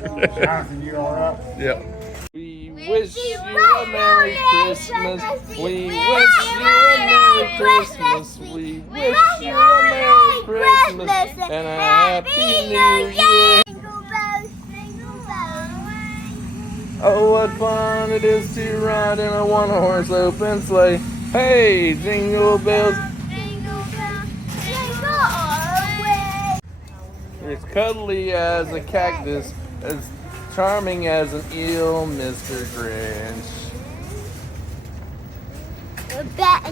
Jonathan, you all right? Yep. We wish you a Merry Christmas. We wish you a Merry Christmas. We wish you a Merry Christmas and a Happy New Year. Jingle bells, jingle bells. Oh, what fun it is to ride in a one-horse open sleigh. Hey, jingle bells. Jingle bells, jingle all the way. You're as cuddly as a cactus, as charming as an eel, Mr. Grinch.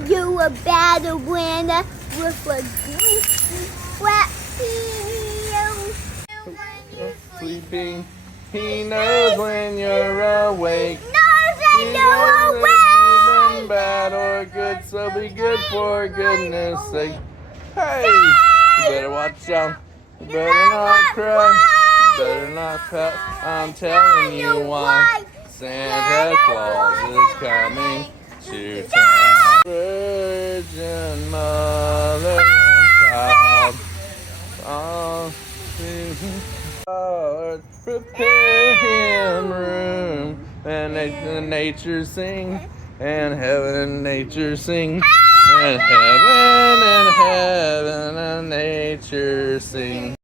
You a battle winner with a greasy wet heel. Sleeping, he knows when you're awake. Knows He that knows you're if you've been away. bad or good, so be good for goodness sake. Hey, you better watch out. You better not cry. You better not pout. I'm telling you why. Santa Claus is coming to town. Virgin Mother and Child. All to Lord, prepare him room, and nature sing, and heaven and nature sing, and heaven and nature sing.